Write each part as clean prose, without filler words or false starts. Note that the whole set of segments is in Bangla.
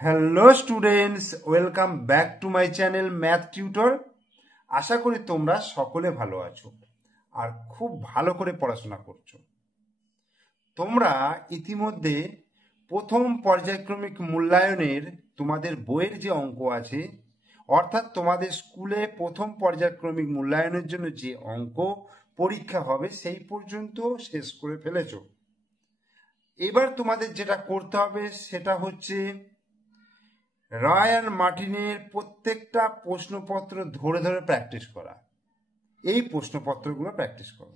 Hello students, welcome back to my channel math tutor. আশা করি তোমরা সকলে ভালো আছো আর খুব ভালো করে পড়াশোনা করছো। তোমরা ইতিমধ্যে প্রথম পর্যায়ক্রমিক মূল্যায়নের তোমাদের বইয়ের যে অঙ্ক আছে, অর্থাৎ তোমাদের স্কুলে প্রথম পর্যায়ক্রমিক মূল্যায়নের জন্য যে অঙ্ক পরীক্ষা হবে সেই পর্যন্ত শেষ করে ফেলেছো। এবার তোমাদের যেটা করতে হবে সেটা হচ্ছে রায়ান মার্টিনের প্রত্যেকটা প্রশ্নপত্র ধরে ধরে প্র্যাকটিস করা। এই প্রশ্নপত্রগুলো প্র্যাকটিস করো।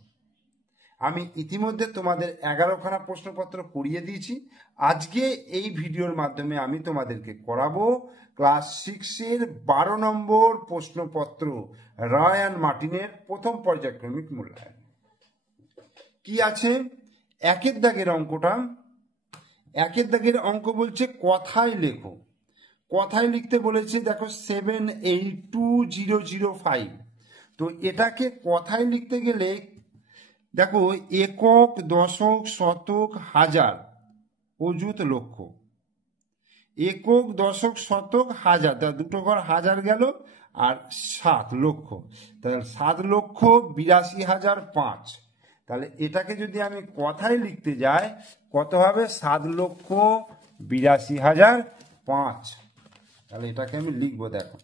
আমি ইতিমধ্যে তোমাদের 11খানা প্রশ্নপত্র করিয়ে দিয়েছি। আজকে এই ভিডিওর মাধ্যমে আমি তোমাদেরকে করাবো ক্লাস 6-এর 12 নম্বর প্রশ্নপত্র, রায়ান মার্টিনের প্রথম পর্যায়ক্রমিক মূল্যায়ন। কি আছে একের দাগের অঙ্কটা? একের দাগের অঙ্ক বলছে কথায় লেখো। কথায় লিখতে বলেছে, দেখো 782005। তো এটাকে কথায় লিখতে গেলে দেখো একক, দশক, শতক, হাজার, অযুত, লক্ষ। একক, দশক, শতক, হাজার, তা দুটো ঘর হাজার গেল, আর 7 লক্ষ, তাহলে 7,82,005। তাহলে এটাকে যদি আমি কথায় লিখতে যাই কত হবে? 7,82,005। তাহলে এটাকে আমি লিখবো, দেখো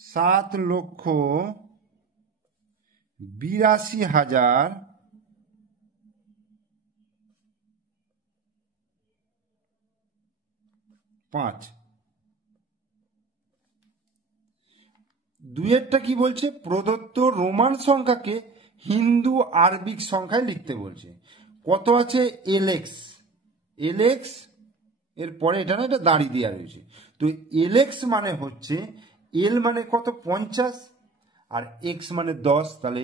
7,82,005। দুইয়েরটা কি বলছে? প্রদত্ত রোমান সংখ্যাকে হিন্দু আরবিক সংখ্যায় লিখতে বলছে। কত আছে? এলএক্স। এলএক্স এর পরে এটা না, এটা দাঁড়িয়ে দেওয়া রয়েছে। তো এলএক্স মানে হচ্ছে, এল মানে কত? 50, আর এক্স মানে 10। তাহলে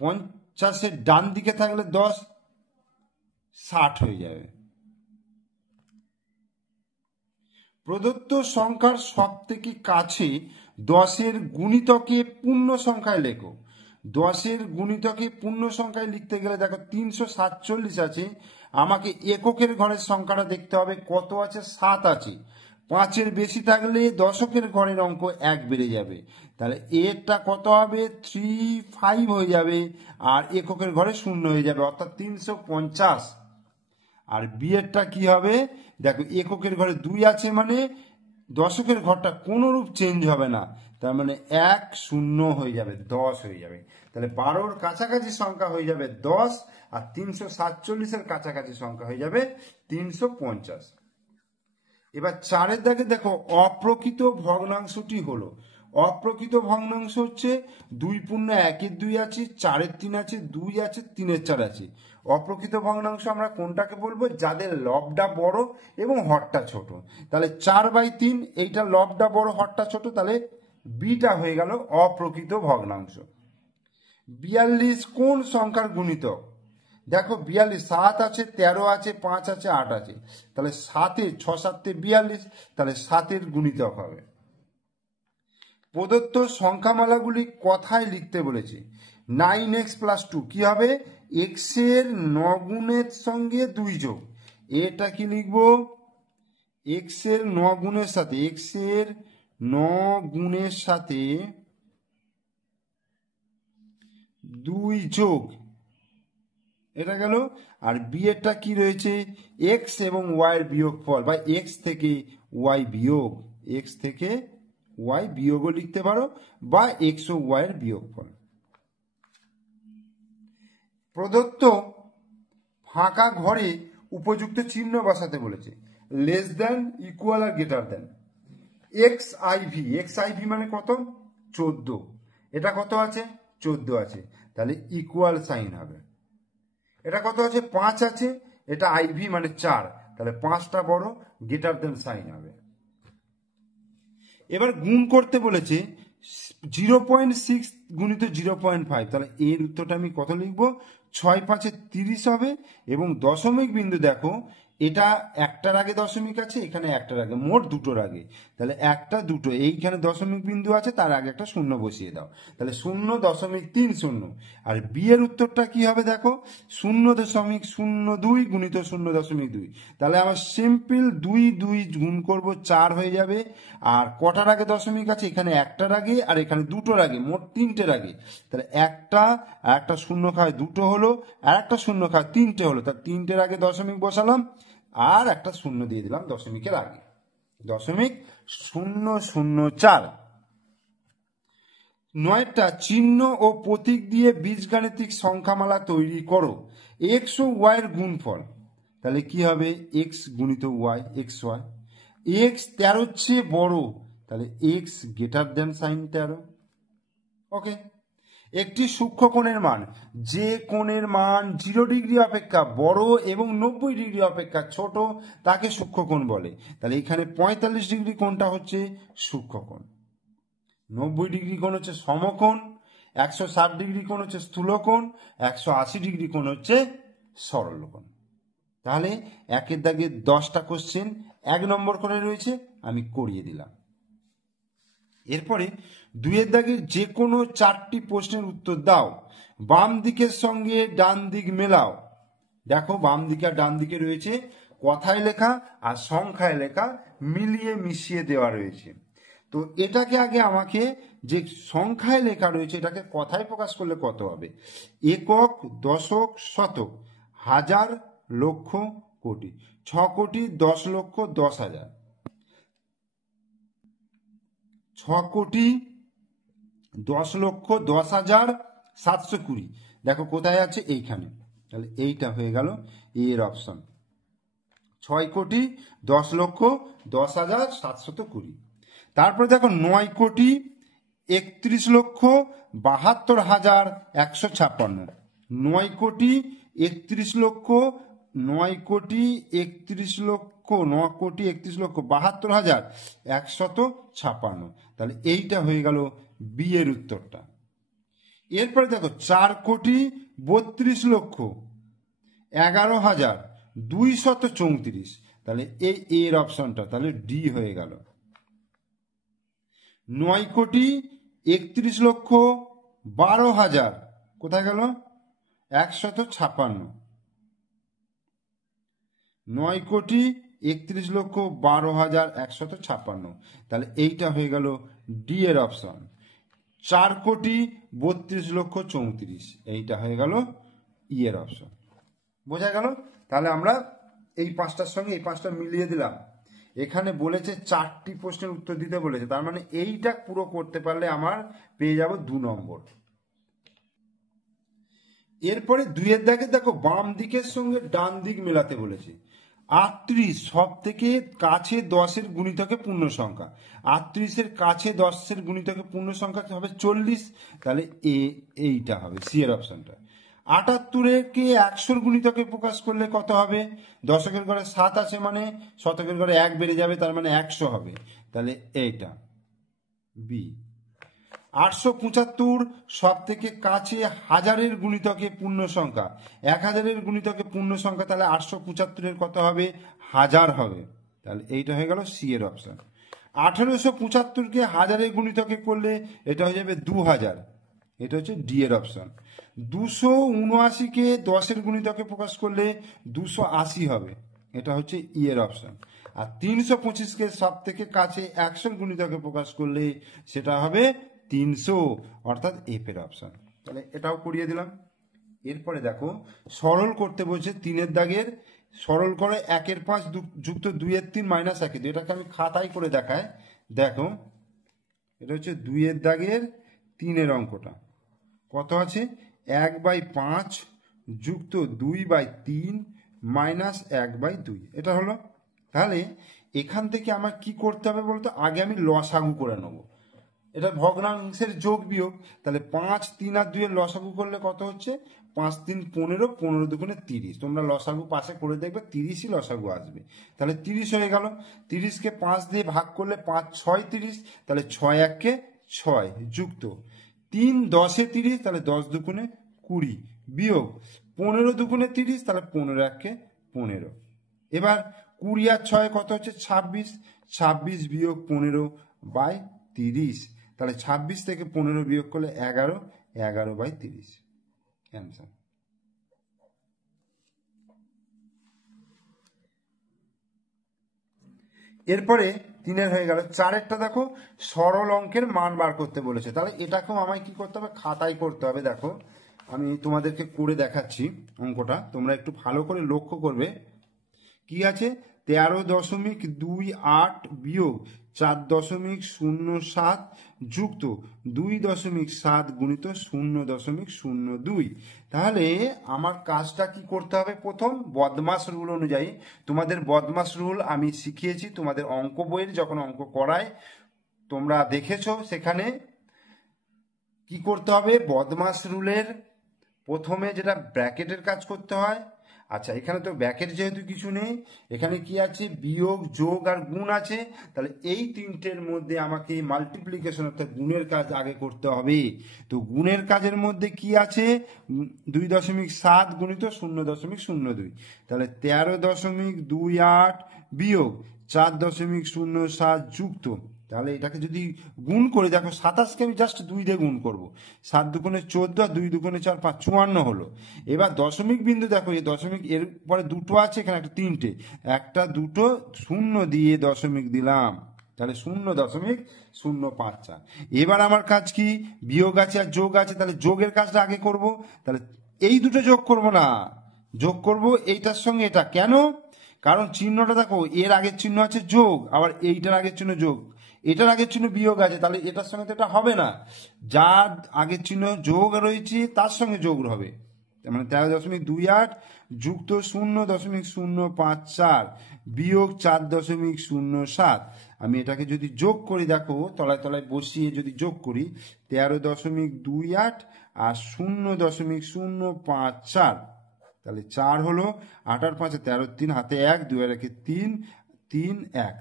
50-এর ডান দিকে থাকলে 10, 60 হয়ে যাবে। প্রদত্ত সংখ্যার সব থেকে কাছে 10-এর গুণিতকে পূর্ণ সংখ্যায় লেখো। 10-এর গুণিতকে পূর্ণ সংখ্যায় লিখতে গেলে দেখো 347 আছে। আমাকে এককের ঘরের সংখ্যাটা দেখতে হবে, কত আছে? 7 আছে। 5-এর বেশি থাকলে দশকের ঘরের অঙ্ক 1 বেড়ে যাবে। তাহলে এরটা কত হবে? 35 হয়ে যাবে, আর এককের ঘরে 0 হয়ে যাবে, অর্থাৎ 350। আর বিয়েরটা কি হবে? দেখো এককের ঘরে 2 আছে, মানে দশকের ঘরটা কোনোরূপ চেঞ্জ হবে না, তার মানে 1 0 হয়ে যাবে, 10 হয়ে যাবে। তাহলে 12-র কাছাকাছি সংখ্যা হয়ে যাবে 10, আর 347-এর কাছাকাছি সংখ্যা হয়ে যাবে 350। এবার 4-এর দাগে দেখো অপ্রকৃত ভগ্নাংশটি হলো। অপ্রকৃত ভগ্নাংশ হচ্ছে 2 পূর্ণ 1-এর 2 আছে, 4-এর 3 আছে, 2 আছে, 3-এর 4 আছে। অপ্রকৃত ভগ্নাংশ আমরা কোনটাকে বলবো? যাদের লবটা বড় এবং হরটা ছোট। তাহলে 4/3, এইটা লবটা বড় হরটা ছোট, তাহলে বিটা হয়ে গেল অপ্রকৃত ভগ্নাংশ। 42 কোন সংখ্যার গুণিতক? দেখো 42, 7 আছে, 13 আছে, 5 আছে, 8 আছে। তাহলে 7-এ 6-7 42, তাহলে 7-এর গুণিতক হবে। প্রদত্ত সংখ্যামালাগুলি কথায় লিখতে বলেছে। 9x + 2 কি হবে? x এর 9 গুণের সঙ্গে 2 যোগ। এটা কি লিখবো? x এর 9 গুণের সাথে, x এর 9 গুণের সাথে 2 যোগ, এটা গেল। আর বিয়েরটা কি রয়েছে? x এবং y এর বিয়োগফল, বা x থেকে y বিয়োগ, x থেকে y বিয়োগও লিখতে পারো, বা x ও y এর বিয়োগফল। প্রদত্ত ফাঁকা ঘরে উপযুক্ত চিহ্ন বসাতে বলেছে। লেস দেন, ইকুয়াল আর গ্রেটার দেন। XIV মানে কত? 14। এটা কত আছে? 14 আছে, তাহলে ইকুয়াল সাইন হবে। এটা কত আছে? 5 আছে, এটা IV মানে 4, তাহলে 5টা বড়, গ্রেটার দেন সাইন হবে। এবার গুণ করতে বলেছে 0.6 গুণিত 0.5, তাহলে এর উত্তরটা আমি কত লিখবো? 6 × 5 = 30 হবে, এবং দশমিক বিন্দু দেখো এটা একটার আগে দশমিক আছে, এখানে একটার আগে, মোট দুটোর আগে। তাহলে একটা দুটো এইখানে দশমিক বিন্দু আছে, তার আগে একটা শূন্য বসিয়ে দাও, তাহলে 0.30। আর বি এর উত্তরটা কি হবে দেখো, 0.02 গুণিত 0.2। তাহলে আমার সিম্পল 2 গুণ করবো 4 হয়ে যাবে। আর কটার আগে দশমিক আছে, এখানে একটার আগে আর এখানে দুটোর আগে, মোট তিনটের আগে। তাহলে একটা আর একটা শূন্য খায় দুটো হলো, আর একটা শূন্য খায় তিনটে হলো। তার তিনটের আগে দশমিক বসালাম আর একটা শূন্য দিয়ে দিলাম দশমিকের আগে, 0.004। নয়টা চিহ্ন ও প্রতীক দিয়ে বীজগাণিতিক সংখ্যামালা তৈরি করো। এক্স ও ওয়াই এর গুণফল, তাহলে কি হবে, এক্স গুণিত ওয়াই, এক্স ওয়াই। এক্স 13 চেয়ে বড়, তাহলে এক্স গ্রেটার দেন সাইন 13। ওকে। একটি সূক্ষ্মকোণের মান, যে কোণের মান 0 ডিগ্রি অপেক্ষা বড় এবং 90 ডিগ্রি অপেক্ষা ছোট তাকে সূক্ষ্মকোণ বলে। তাহলে এখানে 45 ডিগ্রি কোণটা হচ্ছে সূক্ষ্মকোণ, 90 ডিগ্রি কোণ হচ্ছে সমকোণ, 160 ডিগ্রি কোণ হচ্ছে স্থূলকোণ, 180 ডিগ্রি কোণ হচ্ছে সরলকোণ। তাহলে একের দাগে 10টা কোশ্চেন 1 নম্বর করে রয়েছে, আমি করিয়ে দিলাম। এরপরে 2 দাগের যে কোনো 4টি প্রশ্নের উত্তর দাও, বাম দিকের সঙ্গে ডান দিক মেলাও। দেখো বাম দিকে আর ডান দিকে রয়েছে কথায় লেখা আর সংখ্যায় লেখা মিলিয়ে মিশিয়ে দেওয়া রয়েছে। তো এটাকে আগে আমাকে, যে সংখ্যায় লেখা রয়েছে এটাকে কথায় প্রকাশ করলে কত হবে, একক, দশক, শতক, হাজার, লক্ষ, কোটি। 6 কোটি 10 লক্ষ 10,000, 6 কোটি 10 লক্ষ 10,720। দেখো কোথায় আছে, এইখানে। তাহলে এইটা হয়ে গেল এর অপশন, 6 কোটি 10 লক্ষ 10,720। তারপরে দেখো 9 কোটি 31 লক্ষ 72,156, 9 কোটি 31 লক্ষ, 9 কোটি 31 লক্ষ, 9 কোটি 31 লক্ষ 72,156। তাহলে এইটা হয়ে গেল বি এর উত্তরটা। এরপরে দেখো 4 কোটি 32 লক্ষ 11,234, তাহলে এই এর অপশনটা, তাহলে ডি হয়ে গেল। 9 কোটি 31 লক্ষ 12,000, কোথায় গেল, 156, 9 কোটি 31 লক্ষ 12,156, তাহলে এইটা হয়ে গেল ডি এর অপশন। 4 কোটি 32 লক্ষ 34, এইটা হয়ে গেল ই এর অপশন। বোঝা গেল? তাহলে আমরা এই 5টার সঙ্গে এই 5টা মিলিয়ে দিলাম। এখানে বলেছে 4টি প্রশ্নের উত্তর দিতে বলেছে, তার মানে এইটা পুরো করতে পারলে আমার পেয়ে যাব 2 নম্বর। এরপরে 2 দাগে দেখো বাম দিকের সঙ্গে ডান দিক মেলাতে বলেছে। 38 সব থেকে কাছে 10-এর গুণিতকে পূর্ণ সংখ্যা, 38-এর কাছে 10-এর গুণিতকে পূর্ণ সংখ্যা হবে 40, তাহলে এইটা হবে সি এর অপশনটা। 78-কে 100-র গুণিতকে প্রকাশ করলে কত হবে, দশকের ঘরে 7 আছে মানে শতকের ঘরে 1 বেড়ে যাবে, তার মানে 100 হবে, তাহলে এইটা বি। 875 সব থেকে কাছে 1000-এর গুণিতকে পূর্ণ সংখ্যা, 1000-এর গুণিতকে পূর্ণ সংখ্যা, তাহলে 875-এর কত হবে, 1000 হবে, তাহলে এইটা হয়ে গেল সি এর অপশন। 1875-কে 1000-এর গুণিতকে করলে এটা হয়ে যাবে 2000, এটা হচ্ছে ডি এর অপশন। 279-কে 10-এর গুণিতকে প্রকাশ করলে 280 হবে, এটা হচ্ছে ই এর অপশন। আর 325-কে সব থেকে কাছে 100-এর গুণিতকে প্রকাশ করলে সেটা হবে 300, অর্থাৎ এফ এর অপশন। তাহলে এটাও করিয়ে দিলাম। এরপরে দেখো সরল করতে বলছে 3 দাগের, সরল করে 1/5 যুক্ত 2/3 মাইনাস 1/2, এটাকে আমি খাতায় করে দেখাই। দেখো এটা হচ্ছে 2 দাগের 3 অঙ্কটা, কত আছে, 1/5 যুক্ত 2/3 মাইনাস 1/2, এটা হলো। তাহলে এখান থেকে আমার কি করতে হবে বলতো, আগে আমি লসাগু করে নেবো, এটা ভগ্নাংশের যোগ বিয়োগ। তাহলে 5, 3 আর 2 এর লসাগু করলে কত হচ্ছে, 5 3 15, 15 দুগুণে 30, তোমরা লসাগু পাশে করে দেখবে 30ই লসাগু আসবে। তাহলে 30 হয়ে গেল। 30-কে 5 দিয়ে ভাগ করলে 5 6 30, তাহলে 6 1-কে 6 যুক্ত 3 10-এ 30, তাহলে 10 দুগুণে 20 বিয়োগ 15 দুগুণে 30, তাহলে 15 1-কে 15, এবার 20 আর 6 কত হচ্ছে 26, 26 বিয়োগ 15/30, তাহলে 26 থেকে 15 বিয়োগ করলে 11, 11/30 অ্যান্সার। এরপরে 3 হয়ে গেল। 4 দেখো সরল অঙ্কের মান বার করতে বলেছে, তাহলে এটাকেও আমায় কি করতে হবে, খাতায় করতে হবে। দেখো আমি তোমাদেরকে করে দেখাচ্ছি অঙ্কটা, তোমরা একটু ভালো করে লক্ষ্য করবে। কি আছে, 13.28 বিয়োগ 4.07 যুক্ত 2.7 গুণিত 0.02। তাহলে আমার কাজটা কি করতে হবে, প্রথম বদমাস রুল অনুযায়ী, তোমাদের বদমাস রুল আমি শিখিয়েছি তোমাদের অঙ্ক বইয়ের যখন অঙ্ক করায় তোমরা দেখেছো, সেখানে কি করতে হবে, বদমাস রুলের প্রথমে যেটা ব্র্যাকেটের কাজ করতে হয়। আচ্ছা, এখানে তো ব্র্যাকেট যেহেতু কিছু নেই, এখানে কি আছে, বিয়োগ, যোগ আর গুণ আছে, তাহলে এই তিনটের মধ্যে আমাকে মাল্টিপ্লিকেশন অর্থাৎ গুণের কাজ আগে করতে হবে। তো গুণের কাজের মধ্যে কি আছে, 2.7 গুণিত 0.02, তাহলে 13.28 বিয়োগ 4.07 যুক্ত, তাহলে এটাকে যদি গুণ করে দেখো, 27কে আমি জাস্ট 2 দিয়ে গুণ করবো, 7 দুগুণে 14 আর 2 দুগুণে 4, 5, 54 হলো। এবার দশমিক বিন্দু দেখো, এই দশমিক এর পরে দুটো আছে, এখানে একটা 3টে, একটা দুটো শূন্য দিয়ে দশমিক দিলাম, তাহলে 0.054। এবার আমার কাজ কি, বিয়োগ আছে আর যোগ আছে, তাহলে যোগের কাজটা আগে করব। তাহলে এই দুটো যোগ করব না, যোগ করব এইটার সঙ্গে এটা। কেন, কারণ চিহ্নটা দেখো, এর আগের চিহ্ন আছে যোগ, আবার এইটার আগের চিহ্ন যোগ, এটার আগের চিহ্ন বিয়োগ আছে, তাহলে এটার সঙ্গে তো এটা হবে না। যার আগের চিহ্ন যোগ রয়েছে তার সঙ্গে যোগ হবে, মানে 13.28 যুক্ত 0.054 বিয়োগ 4.07। আমি এটাকে যদি যোগ করি, দেখো তলায় তলায় বসিয়ে যদি যোগ করি, 13.28 আর 0.054, তাহলে 4 হলো, 8 আর 5 13, 3 হাতে 1, 2 আর 1 3, 3 1,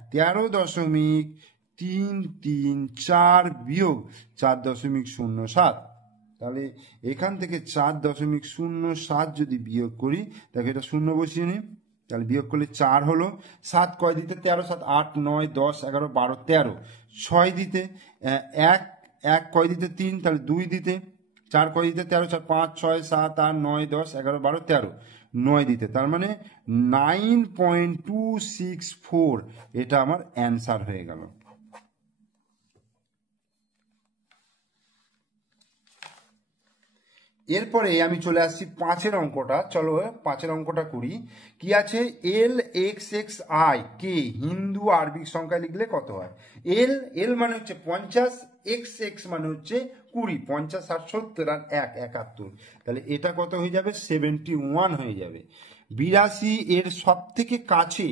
13.334 বিয়োগ 4.07। তাহলে এখান থেকে 4.07 যদি বিয়োগ করি, দেখো এটা শূন্য বসিয়ে নিই, তাহলে বিয়োগ করলে 4 হলো, 7 কয় দিতে 13, 7 8 9 10 11 12 13, 6 দিতে 1 1 কয় দিতে 3, তাহলে 2 দিতে 4 কয় দিতে 13, 4 5 6 7 8 9 10 11 12 13, 9 দিতে, তার মানে 9.264 এটা আমার অ্যান্সার হয়ে গেল। এরপরে আমি চলে আসছি 5 অঙ্কটা, চলো 5 অঙ্কটা করি। কি আছে, LXXI কে হিন্দু আরবিক সংখ্যা লিখলে কত হয়। এল মানে হচ্ছে 50, XX মানে হচ্ছে 20, 50 60 70 আর 1 71, তাহলে এটা কত হয়ে যাবে, 71 হয়ে যাবে। 82 এর সব থেকে কাছে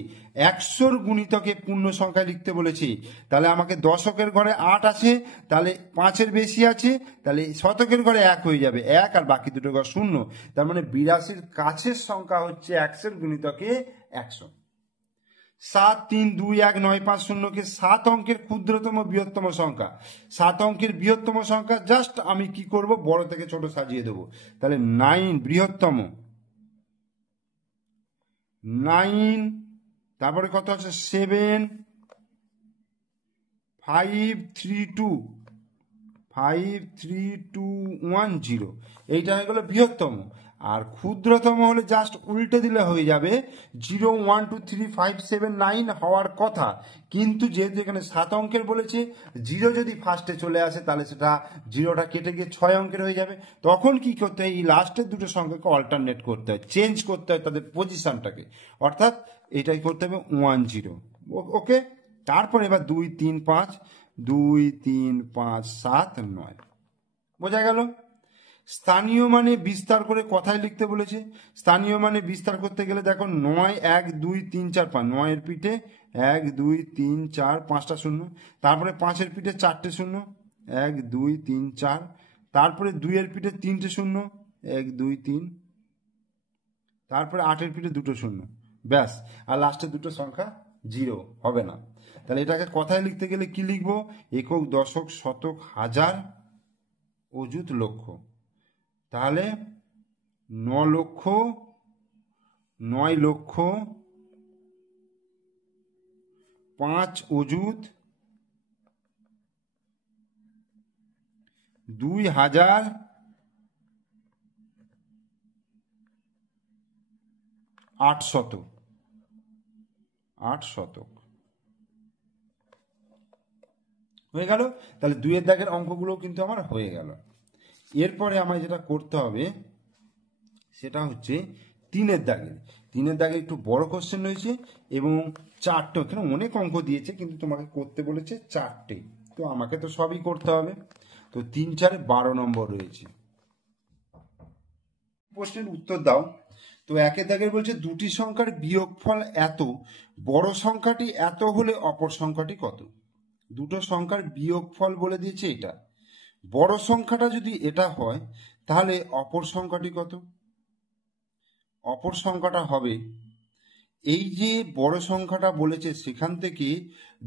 100 গুণিতকে পূর্ণ সংখ্যা লিখতে বলেছি, তাহলে আমাকে দশকের ঘরে 8 আছে, তাহলে 5-এর বেশি আছে, তাহলে শতকের ঘরে 1 হয়ে যাবে, 1 আর বাকি দুটো ঘর 0, তার মানে 82-র কাছের সংখ্যা হচ্ছে 100 গুণিতকে 100। 7 3 2 1 9 5 0 কে 7 অঙ্কের ক্ষুদ্রতম বৃহত্তম সংখ্যা। 7 অঙ্কের বৃহত্তম সংখ্যা জাস্ট আমি কি করব, বড় থেকে ছোট সাজিয়ে দেবো, তাহলে 9 বৃহত্তম, 9, তারপরে কত আছে 7 5 3 2 5 3 2 1 0, এইটা হয়ে গেল বৃহত্তম। আর ক্ষুদ্রতম হলে জাস্ট উল্টে দিলে হয়ে যাবে 0 1 2 3 5 7 9 হওয়ার কথা, কিন্তু যেহেতু এখানে 7 অঙ্কের বলেছে, 0 যদি ফার্স্টে চলে আসে তাহলে সেটা 0টা কেটে গিয়ে 6 অঙ্কের হয়ে যাবে। তখন কি করতে হয়, এই লাস্টের দুটো সংখ্যাকে অল্টারনেট করতে হয়, চেঞ্জ করতে হয় তাদের পজিশনটাকে, অর্থাৎ এটাই করতে হবে 1 0। ওকে, তারপর এবার 2 3 5 2 3 5 7 9, বোঝা গেল। স্থানীয় মানে বিস্তার করে কথায় লিখতে বলেছে। স্থানীয় মানে বিস্তার করতে গেলে দেখো 9 1 2 3 4 5, 9 এর পিঠে 1 2 3 4 5টা শূন্য, তারপরে 5-এর পিঠে 4টে শূন্য 1 2 3 4, তারপরে 2-এর পিঠে 3টে শূন্য 1 2 3, তারপরে 8-এর পিঠে 2টো শূন্য, ব্যাস, আর লাস্টে দুটো সংখ্যা 0 হবে না। তাহলে এটাকে কথায় লিখতে গেলে কি লিখবো, একক দশক শতক হাজার অযুত লক্ষ, তাহলে 9 লক্ষ 9 লক্ষ 5 অযুত 2,008 শতক। 8 শতক হয়ে গেল। তাহলে 2 এর দাগের অঙ্কগুলো কিন্তু আমার হয়ে গেল। এরপরে আমার যেটা করতে হবে সেটা হচ্ছে 3 এর দাগের। 3 এর দাগে একটু বড় কোশ্চেন রয়েছে এবং 4টে, এখানে অনেক অঙ্ক দিয়েছে কিন্তু তোমাকে করতে বলেছে 4টে, তো আমাকে তো সবই করতে হবে। তো 3 4 12 নম্বর রয়েছে। প্রশ্নের উত্তর দাও। তো 1 এর দাগের বলছে দুটি সংখ্যার বিয়োগফল এত, বড় সংখ্যাটি এত হলে অপর সংখ্যাটি কত? দুটো সংখ্যার বিয়োগফল বলে দিয়েছে এটা, বড় সংখ্যাটা যদি এটা হয় তাহলে অপর সংখ্যাটি কত? অপর সংখ্যাটা হবে এই যে বড় সংখ্যাটা বলেছে সেখান থেকে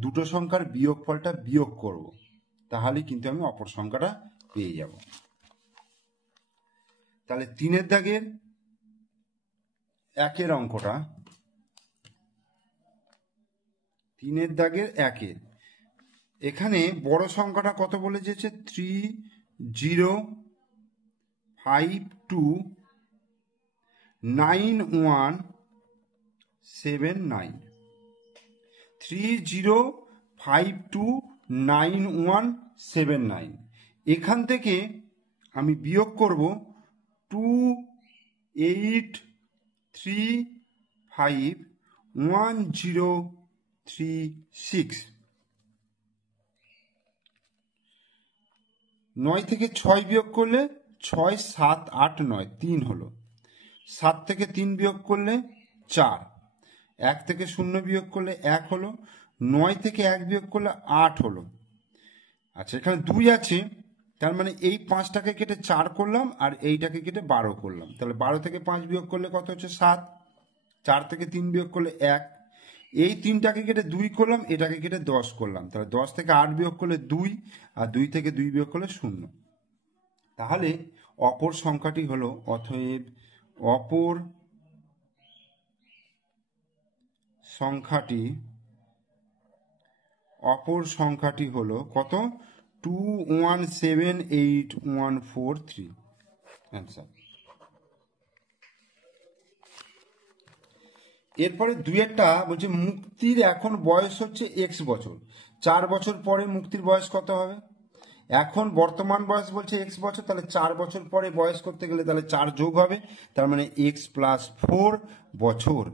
দুটো সংখ্যার বিয়োগফলটা বিয়োগ করব, তাহলে কিন্তু আমি অপর সংখ্যাটা পেয়ে যাব। তাহলে 3 এর দাগের 1 এর অঙ্কটা, 3 এর দাগের 1 এর, এখানে বড় সংখ্যাটা কত বলে দিয়েছে? 30529179। 30529179। এখান থেকে আমি বিয়োগ করব 28351036। 9 থেকে 6 বিয়োগ করলে 6 7 8 9 3 হলো। 7 থেকে 3 বিয়োগ করলে 4। 1 থেকে 0 বিয়োগ করলে 1 হলো। 9 থেকে 1 বিয়োগ করলে 8 হলো। আচ্ছা, এখানে 2 আছে, তার মানে এই 5টাকে কেটে 4 করলাম আর এইটাকে কেটে 12 করলাম। তাহলে 12 থেকে 5 বিয়োগ করলে কত হচ্ছে? 7। 4 থেকে 3 বিয়োগ করলে 1। এই 3টাকে কেটে 2 করলাম, এটাকে কেটে 10 করলাম। তাহলে 10 থেকে 8 বিয়োগ করলে 2, আর 2 থেকে 2 বিয়োগ করলে 0। তাহলে অপর সংখ্যাটি হলো, অতএব অপর সংখ্যাটি হলো কত? 21781443 অ্যান্সার। এরপরে 2 বলছে মুক্তির এখন বয়স হচ্ছে x বছর, 4 বছর পরে মুক্তির বয়স কত হবে? এখন বর্তমান বয়স বলছে x বছর, তাহলে 4 বছর পরে বয়স করতে গেলে তাহলে 4 যোগ হবে, তার মানে x + 4 বছর।